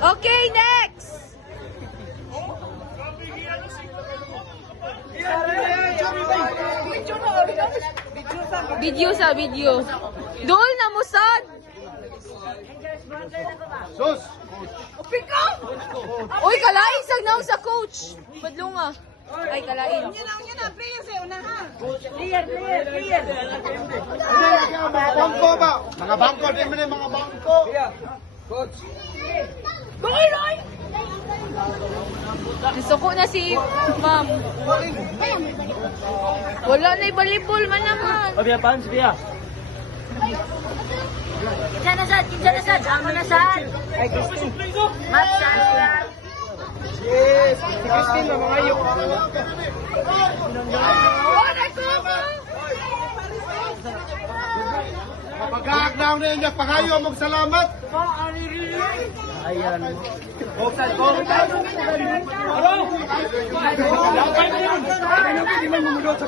Okay, next! Video sa video. Doon na musad! Sus! Uy, kalain sa naw sa coach. Madlunga. Ay, kalain. Mga bangko ba? Mga bangko, di mo na yung mga bangko. Coach. Nasuko na si ma'am. Wala na volleyball man naman. Biya, paan siya? Kinsa na sad, ako na sad. Ay, Christine. Magsasalat. Yes! Si Christine na mga iyo. Pag-aagnaw na niya, pangayo mong salamat. Ayan. Offside goal. Hello? Di man mumulot sa